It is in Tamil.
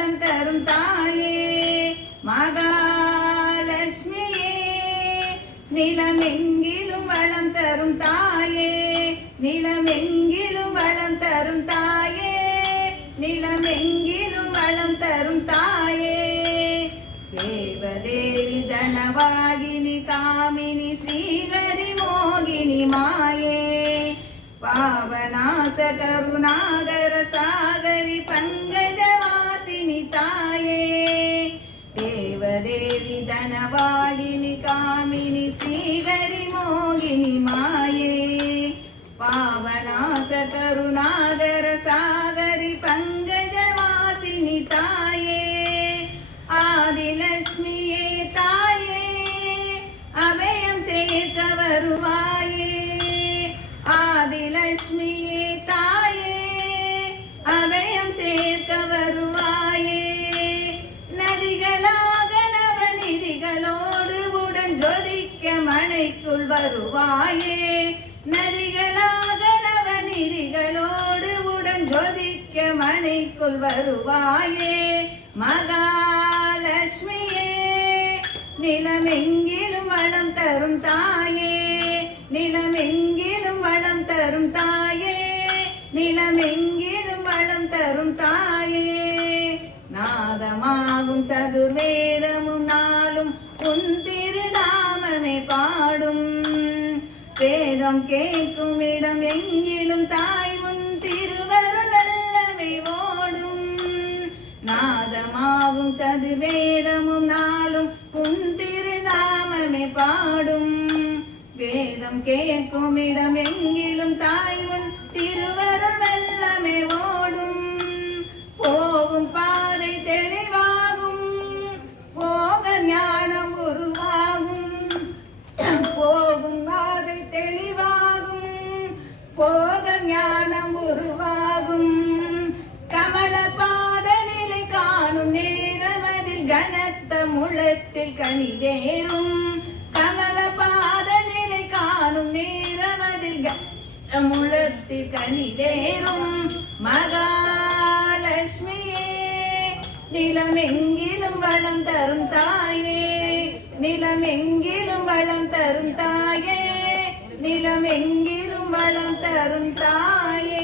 வளம் தரும் தாயே மகாலட்சுமியே நிலமெங்கிலும் வளம் தரும் தாயே நிலமெங்கிலும் வளம் தரும் தாயே நிலமெங்கிலும் வளம் தரும் தாயே தேவதேவி தனவாகினி காமினி ஸ்ரீஹரி மோகினி மாயே पावनास करुणागर सागरी पंकजवासिनी ताये देवदेवी धनवागिनी कामिनी श्रीहरि मोगिनी माये पावनास करुणागर सागरी पंकजवासिनी ताये आदिलक्ष्मीये ताये अभयं सेर्क वरुवाये ஆதிலட்சுமியே தாயே அபயம் சேர்க்க வருவாயே நதிகளாக நவநிதிகளோடு உடன் ஜொதிக்க மனைக்குள் வருவாயே நதிகளாக நவநிதிகளோடு உடன் ஜொதிக்க மனைக்குள் வருவாயே மகாலட்சுமியே நிலமெங்கிலும் வளம் தரும் தாயே நிலமெங்கிலும் வளம் தரும் தாயே நிலமெங்கிலும் வளம் தரும் தாயே நாதமாகும் சதுர்வேதமும் நாளும் உன் திருநாமனை பாடும் வேதம் கேட்கும் இடம் எங்கிலும் தாய் உன் திருவருள் நல்லவை ஓடும் நாதமாகும் சதுர்வேதமும் நாளும் உன் திருநாமனை பாடும் வேதம் கேட்கும் இடம் எங்கிலும் தாய் உன் திருவருள் வெள்ளமே ஓடும் போகும் பாதை தெளிவாகும் போக ஞானம் உருவாகும் போகும் பாதை தெளிவாகும் போக ஞானம் உருவாகும் கமல பாத நிலை காணும் நேரமதில் கனத்த முழத்தில் கனிவேறும் கமல பாத காணும் நேரமதில் முழத்தில் கனிவேறும் மகாலட்சுமியே நிலமெங்கிலும் வளம் தரும் தாயே நிலமெங்கிலும் வளம் தரும் தாயே நிலமெங்கிலும் வளம் தரும் தாயே